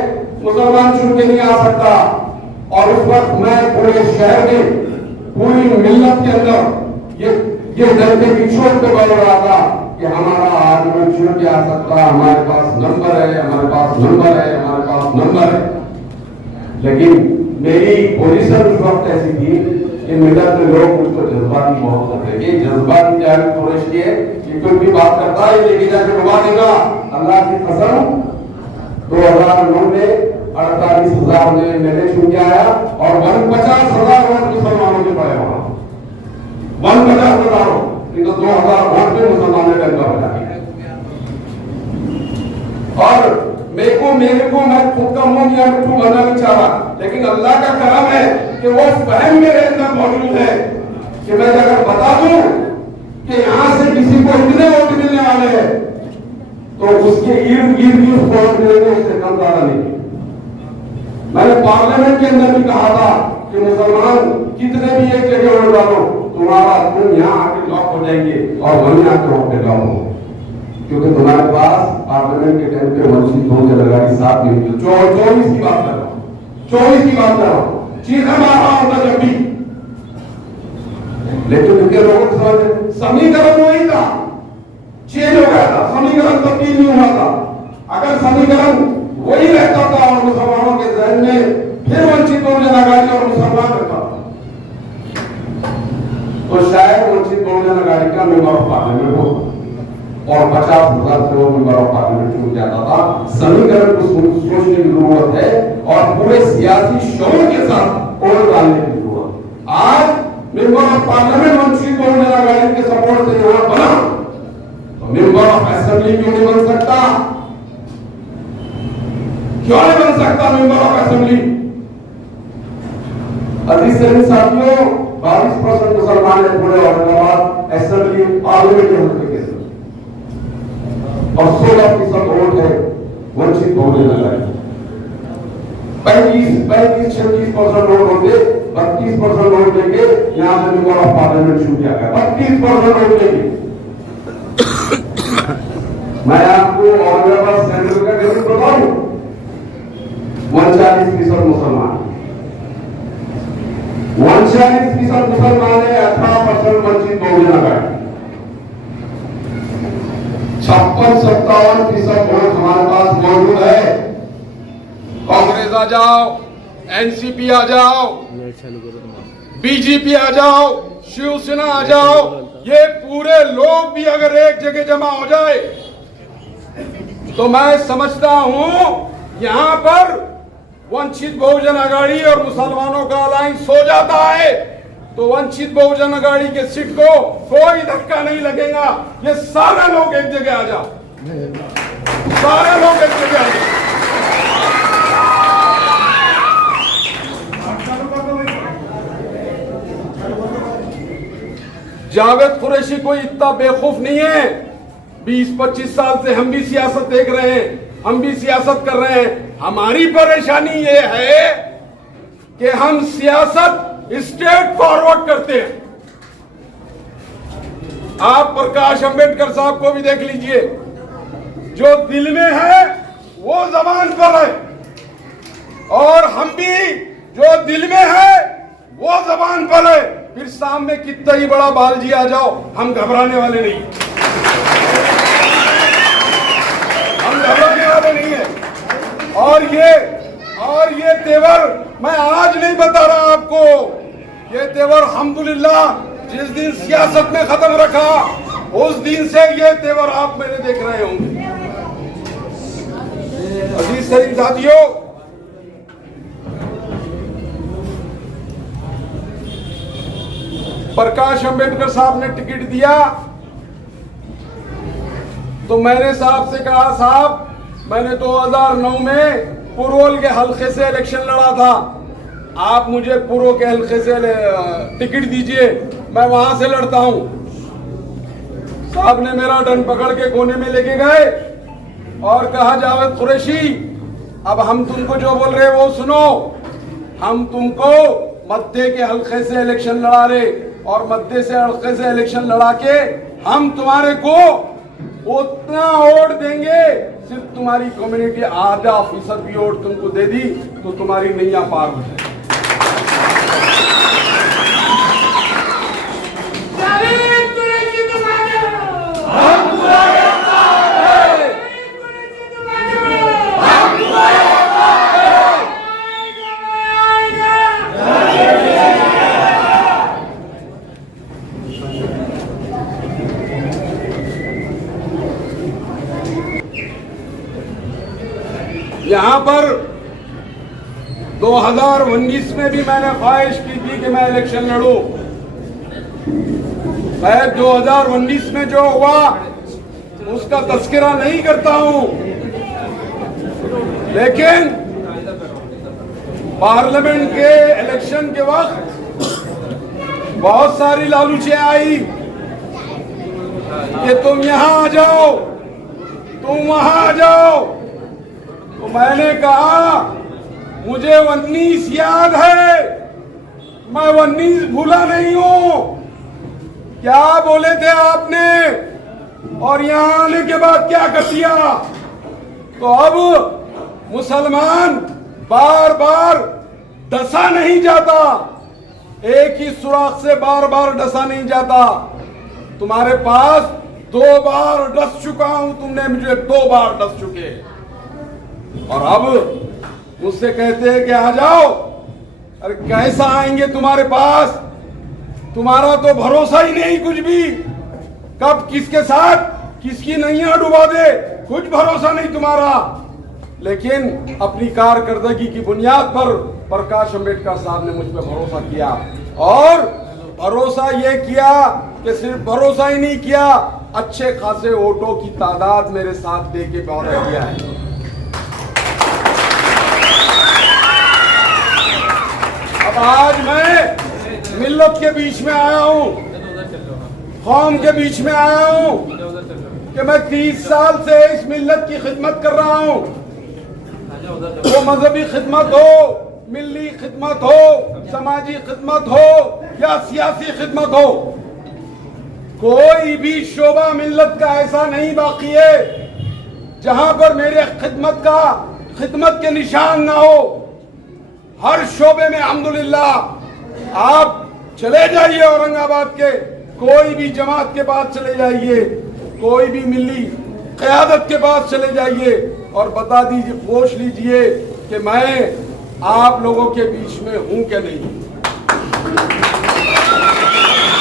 मुसलमान चुन के नहीं आ सकता। और उस वक्त मैं पूरे शहर में, पूरी मिल्लत के अंदर ये डरने की चोट पे बोल रहा था कि हमारा आदमी चुन के आ सकता, हमारे पास नंबर है, हमारे पास नंबर है, हमारे पास नंबर है। लेकिन मेरी पोजीशन उस वक्त ऐसी थी कि मिल्लत में लोग मुझको जज्बाती बहुत करते थे। जज्बाती जाहिर कुरैश की है कि कोई भी बात करता है लेके जाके डुबा देगा। अल्लाह की कसम 2009 में 48,000 में मैंने चुन के आया और 50,000 वोट मुसलमानों के पड़े वहां, 50,000 इन 2,000 वोट में मुसलमानों ने डंका बजा दिया। और मेरे को मैं खुद का मुंह या मिट्टू बनना नहीं चाह रहा, लेकिन अल्लाह का करम है कि वो फहम मेरे अंदर मौजूद है कि मैं अगर बता दूं कि यहाँ से किसी को इतने वोट मिलने वाले हैं तो उसके इर्द गिर्द भी वोट मिलेंगे, उससे कम ज्यादा नहीं। मैंने पार्लियामेंट के अंदर भी कहा था कि मुसलमान कितने भी एक जगह वोट डालो, तुम यहाँ आके लॉक हो जाएंगे और वहीं आके वोट पे लॉक हो, क्योंकि तुम्हारे पास पार्लियामेंट के टाइम पे वंचित बहुजन आघाड़ी साथ नहीं थी। 24 की बात कर रहा हूँ, 24 की बात कर रहा हूँ, चीखा मार रहा होता जब भी, लेकिन उनके लोगों को समझ समीकरण वही था, चेंज हो गया था, समीकरण तब्दील नहीं हुआ था। अगर समीकरण वही रहता था और मुसलमानों के जहन में फिर वंचित बहुजन आघाड़ी और मुसलमान रहता तो शायद वंचित बहुजन आघाड़ी का मेंबर ऑफ पार्लियामेंट होता और 50,000 से वो मेंबर ऑफ पार्लियामेंट चुन जाता था। समीकरण को सोचने की जरूरत है और पूरे सियासी शौर के साथ वोट डालने की जरूरत। आज member of parliament Vanchit Bahujan Aghadi के सपोर्ट से यहाँ बना, तो मेंबर ऑफ असेंबली क्यों नहीं बन सकता? क्यों नहीं बन सकता मेंबर ऑफ असेंबली? अधिसरी साथियों, 22% मुसलमान है पूरे औरंगाबाद असेंबली पार्लियामेंट के हल्के के और 16% वोट है वंचित बहुजन आघाड़ी। 35-36% वोट होते, 32% वोट लेके यहाँ से मेंबर ऑफ पार्लियामेंट शुरू किया गया, 32% वोट लेके। मैं आपको औरंगाबाद सेंट्रल का गरीब बताऊं, 39% मुसलमान, 39% मुसलमान है, 18% वंचित बहुजन आघाड़ी, 56-57% वोट हमारे पास मौजूद है। कांग्रेस आ जाओ, एनसीपी आ जाओ, बीजेपी आ जाओ, शिवसेना आ जाओ, ये पूरे लोग भी अगर एक जगह जमा हो जाए तो मैं समझता हूं यहां पर वंचित बहुजन आघाड़ी और मुसलमानों का अलायंस हो जाता है तो वंचित बहुजन आघाड़ी के सीट को कोई धक्का नहीं लगेगा। ये सारे लोग एक जगह आ जाओ, सारे लोग एक जगह आ जाओ। जावेद कुरैशी कोई इतना बेवकूफ नहीं है। 20-25 साल से हम भी सियासत देख रहे हैं, हम भी सियासत कर रहे हैं। हमारी परेशानी ये है कि हम सियासत स्ट्रेट फॉरवर्ड करते हैं। आप प्रकाश अंबेडकर साहब को भी देख लीजिए, जो दिल में है वो जबान पर है, और हम भी जो दिल में है वो जबान पर है। फिर सामने कितना ही बड़ा बालजी आ जाओ, हम घबराने वाले नहीं, हम घबराने वाले नहीं है। और ये तेवर मैं आज नहीं बता रहा आपको, ये तेवर अल्हम्दुलिल्लाह जिस दिन सियासत में खत्म रखा उस दिन से ये तेवर आप मेरे देख रहे होंगे। अजीज तरीन साथियों, प्रकाश अंबेडकर साहब ने टिकट दिया तो मैंने साहब से कहा, साहब मैंने 2009 में पुरोल के हल्के से इलेक्शन लड़ा था, आप मुझे पुरो के हल्के से टिकट दीजिए, मैं वहां से लड़ता हूं। साहब ने मेरा डंड पकड़ के कोने में लेके गए और कहा, जावेद कुरैशी अब हम तुमको जो बोल रहे वो सुनो, हम तुमको मध्य के हल्के से इलेक्शन लड़ा रहे और मध्य से हल्के से इलेक्शन लड़ा के हम तुम्हारे को उतना वोट देंगे, सिर्फ तुम्हारी कम्युनिटी आधा फीसद भी वोट तुमको दे दी तो तुम्हारी नैया पार हो जाए। यहां पर 2019 में भी मैंने ख्वाहिश की थी कि मैं इलेक्शन लड़ूं। मैं 2019 में जो हुआ उसका तस्करा नहीं करता हूं, लेकिन पार्लियामेंट के इलेक्शन के वक्त बहुत सारी लालूचें आई कि तुम यहां आ जाओ, तुम वहां आ जाओ। तो मैंने कहा मुझे 19 याद है, मैं 19 भूला नहीं हूं। क्या बोले थे आपने और यहां आने के बाद क्या कर दिया? तो अब मुसलमान बार बार डसा नहीं जाता, एक ही सुराख से बार बार डसा नहीं जाता। तुम्हारे पास 2 बार डस चुका हूं, तुमने मुझे 2 बार डस चुके, और अब मुझसे कहते हैं कि आ जाओ। अरे कैसा आएंगे तुम्हारे पास? तुम्हारा तो भरोसा ही नहीं कुछ भी। कब किसके साथ किसकी नैया डुबा दे, कुछ भरोसा नहीं तुम्हारा। लेकिन अपनी कारकर्दगी की बुनियाद पर प्रकाश अंबेडकर साहब ने मुझ पर भरोसा किया, और भरोसा यह किया कि सिर्फ भरोसा ही नहीं किया, अच्छे खासे वोटों की तादाद मेरे साथ दे के वादा किया है। अब आज मैं मिल्लत के बीच में आया हूं, कौम के बीच में आया हूं कि मैं 30 साल से इस मिल्लत की खिदमत कर रहा हूं। वो मजहबी खिदमत हो, मिल्ली खिदमत हो, समाजी खिदमत हो या सियासी खिदमत हो, कोई भी शोबा मिल्लत का ऐसा नहीं बाकी है जहां पर मेरे खिदमत के निशान ना हो। हर शोबे में अल्हम्दुलिल्लाह। आप चले जाइए औरंगाबाद के कोई भी जमात के पास चले जाइए, कोई भी मिली क़यादत के पास चले जाइए और बता दीजिए, पूछ लीजिए कि मैं आप लोगों के बीच में हूं क्या नहीं।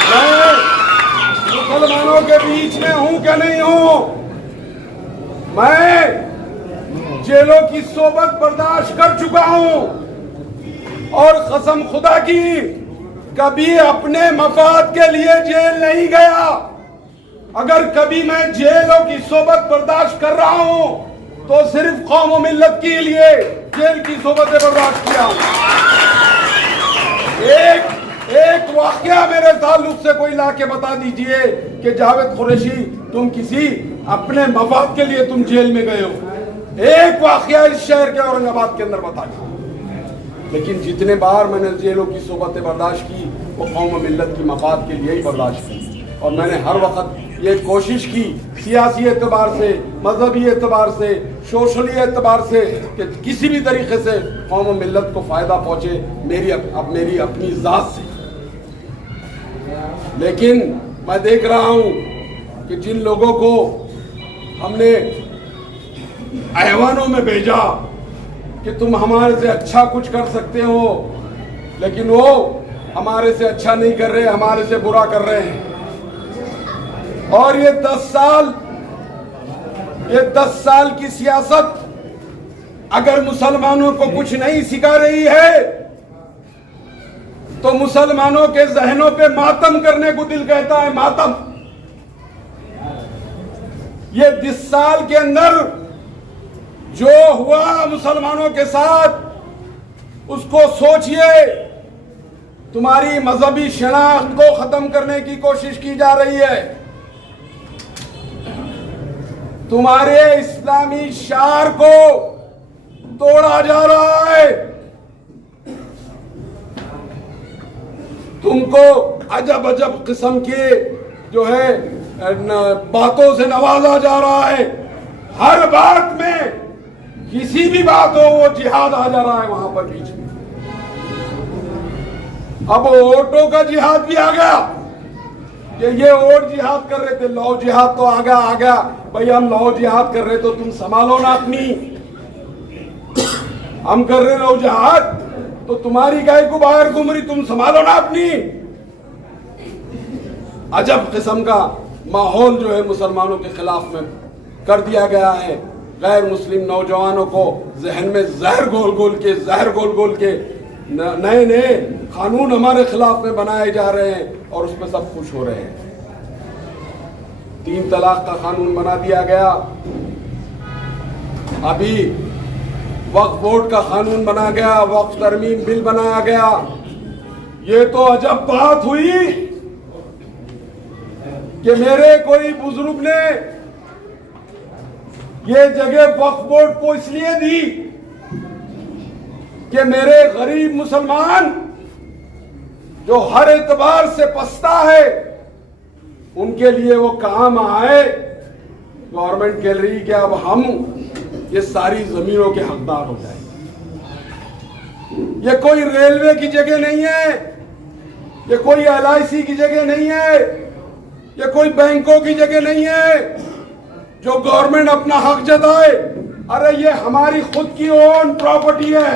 मैं मुसलमानों के बीच में हूं क्या नहीं हूं। मैं जेलों की सोबत बर्दाश्त कर चुका हूं, और कसम खुदा की कभी अपने मफाद के लिए जेल नहीं गया। अगर कभी मैं जेलों की सोबत बर्दाश्त कर रहा हूं तो सिर्फ कौम और मिल्लत के लिए जेल की सोबतें बर्दाश्त किया हूं। एक वाकया मेरे ताल्लुक से कोई लाके बता दीजिए कि जावेद कुरैशी तुम किसी अपने मफाद के लिए तुम जेल में गए हो। एक वाकया इस शहर के औरंगाबाद के अंदर बता दीजिए। लेकिन जितने बार मैंने जेलों की सोबतें बर्दाश्त की वो कौम और मिल्लत की मफाद के लिए ही बर्दाश्त की, और मैंने हर वक्त ये कोशिश की सियासी एतबार से, मजहबी एतबार से, सोशली एतबार से कि किसी भी तरीके से कौम और मिल्लत को फायदा पहुंचे मेरी अपनी जात से। लेकिन मैं देख रहा हूं कि जिन लोगों को हमने ऐवानों में भेजा कि तुम हमारे से अच्छा कुछ कर सकते हो, लेकिन वो हमारे से अच्छा नहीं कर रहे, हमारे से बुरा कर रहे हैं। और ये 10 साल की सियासत अगर मुसलमानों को कुछ नहीं सिखा रही है तो मुसलमानों के जहनों पे मातम करने को दिल कहता है। मातम ये 10 साल के अंदर जो हुआ मुसलमानों के साथ उसको सोचिए। तुम्हारी मजहबी शनाख्त को खत्म करने की कोशिश की जा रही है, तुम्हारे इस्लामी शार को तोड़ा जा रहा है, तुमको अजब अजब किस्म के जो है बातों से नवाजा जा रहा है। हर बात में किसी भी बात हो वो जिहाद आ जा रहा है वहां पर बीच में। अब वोटों का जिहाद भी आ गया कि ये वोट जिहाद कर रहे थे, लौ जिहाद तो आ गया भाई। हम लौ जिहाद कर रहे तो तुम संभालो ना अपनी, हम कर रहे लौ जिहाद तो तुम्हारी गाय को बाहर घूम रही, तुम संभालो ना अपनी। अजब किस्म का माहौल जो है मुसलमानों के खिलाफ में कर दिया गया है। गैर मुस्लिम नौजवानों को जहन में जहर घोल घोल के नए नए कानून हमारे खिलाफ में बनाए जा रहे हैं और उसमें सब खुश हो रहे हैं। 3 तलाक का कानून बना दिया गया। अभी वक्फ बोर्ड का कानून बना गया, वक्फ तरमीम बिल बनाया गया। ये तो अजब बात हुई कि मेरे कोई बुजुर्ग ने ये जगह वक्फ बोर्ड को इसलिए दी कि मेरे गरीब मुसलमान जो हर एतबार से पछता है, उनके लिए वो काम आए। गवर्नमेंट कह रही कि अब हम ये सारी जमीनों के हकदार हो जाएंगे। ये कोई रेलवे की जगह नहीं है, ये कोई LIC की जगह नहीं है, ये कोई बैंकों की जगह नहीं है जो गवर्नमेंट अपना हक जताए। अरे ये हमारी खुद की ओन प्रॉपर्टी है,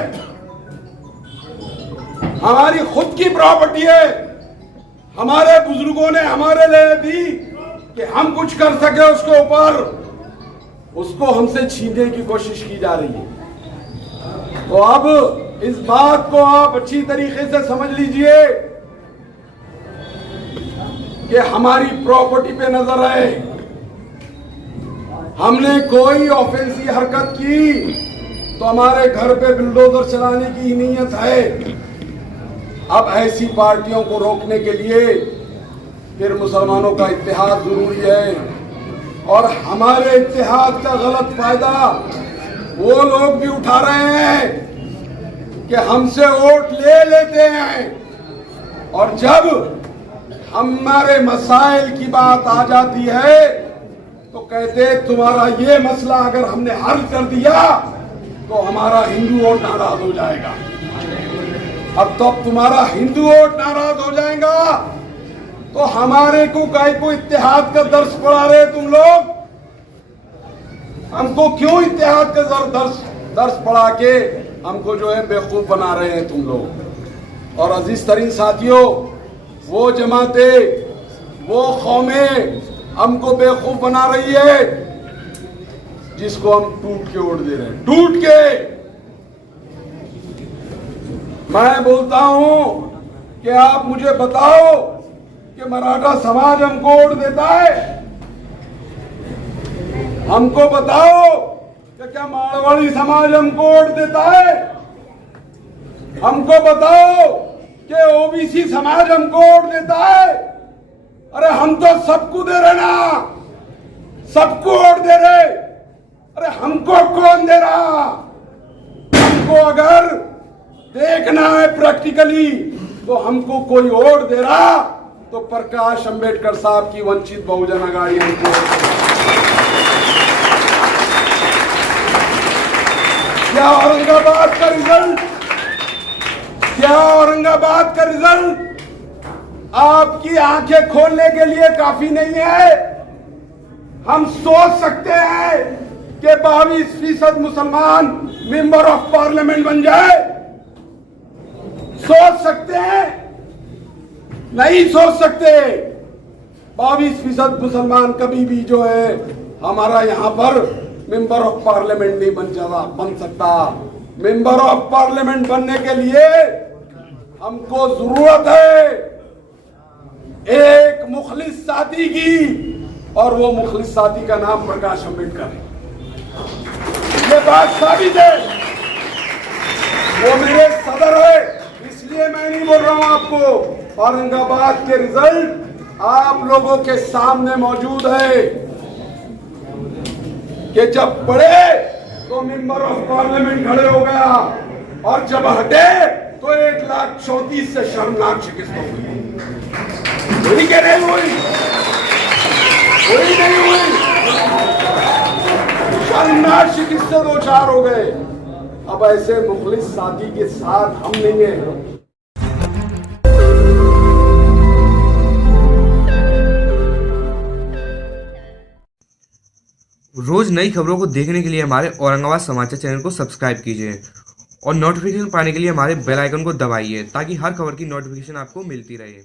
हमारी खुद की प्रॉपर्टी है। हमारे बुजुर्गों ने हमारे लिए दी कि हम कुछ कर सके उसके ऊपर, उसको हमसे छीनने की कोशिश की जा रही है। तो अब इस बात को आप अच्छी तरीके से समझ लीजिए कि हमारी प्रॉपर्टी पे नजर है। हमने कोई ऑफेंसिव हरकत की तो हमारे घर पे बुलडोजर चलाने की नीयत है। अब ऐसी पार्टियों को रोकने के लिए फिर मुसलमानों का इत्तेहाद जरूरी है, और हमारे इत्तेहाद का गलत फायदा वो लोग भी उठा रहे हैं कि हमसे वोट ले लेते हैं, और जब हमारे मसाइल की बात आ जाती है तो कहते तुम्हारा ये मसला अगर हमने हल कर दिया तो हमारा हिंदू वोट नाराज हो जाएगा। अब तो तुम्हारा हिंदू वोट नाराज हो जाएगा तो हमारे को काय को इत्तेहाद का दर्श पढ़ा रहे तुम लोग। हमको क्यों इत्तेहाद का दर्श पढ़ा के हमको जो है बेवकूफ बना रहे हैं तुम लोग। और अजीज तरीन साथियों, वो जमातें, वो कौमें हमको बेवकूफ बना रही है जिसको हम टूट के वोट दे रहे हैं, टूट के। मैं बोलता हूं कि आप मुझे बताओ कि मराठा समाज हमको वोट देता है? हमको बताओ कि क्या मारवाड़ी समाज हमको वोट देता है? हमको बताओ कि OBC समाज हमको वोट देता है? अरे हम तो सबको दे रहे ना, सबको वोट दे रहे। अरे हमको कौन दे रहा? हमको अगर देखना है प्रैक्टिकली तो हमको कोई वोट दे रहा तो प्रकाश अंबेडकर साहब की वंचित बहुजन आघाड़ी हमको। क्या औरंगाबाद का रिजल्ट, क्या औरंगाबाद का रिजल्ट आपकी आंखें खोलने के लिए काफी नहीं है? हम सोच सकते हैं कि 22% मुसलमान मेंबर ऑफ पार्लियामेंट बन जाए, सोच सकते हैं? नहीं सोच सकते। 22% मुसलमान कभी भी जो है हमारा यहाँ पर मेंबर ऑफ पार्लियामेंट नहीं बन सकता। मेंबर ऑफ पार्लियामेंट बनने के लिए हमको जरूरत है एक मुखलिस साथी की, और वो मुखलिस साथी का नाम प्रकाश अंबेडकर है। ये बात साबित है, वो मेरे सदर है, इसलिए मैं नहीं बोल रहा हूं आपको। औरंगाबाद के रिजल्ट आप लोगों के सामने मौजूद है कि जब पढ़े तो मेंबर ऑफ पार्लियामेंट खड़े हो गया, और जब हटे तो 1,34,000 से शर्मनाक शिकस्त हो गई। वही कह रहे हुई, वही नहीं हुई, शर्मनाक शिकस्त से 2-4 हो गए। अब ऐसे मुखलिस साथी के साथ हम नहीं है। रोज नई खबरों को देखने के लिए हमारे औरंगाबाद समाचार चैनल को सब्सक्राइब कीजिए और नोटिफिकेशन पाने के लिए हमारे बेल आइकन को दबाइए ताकि हर खबर की नोटिफिकेशन आपको मिलती रहे।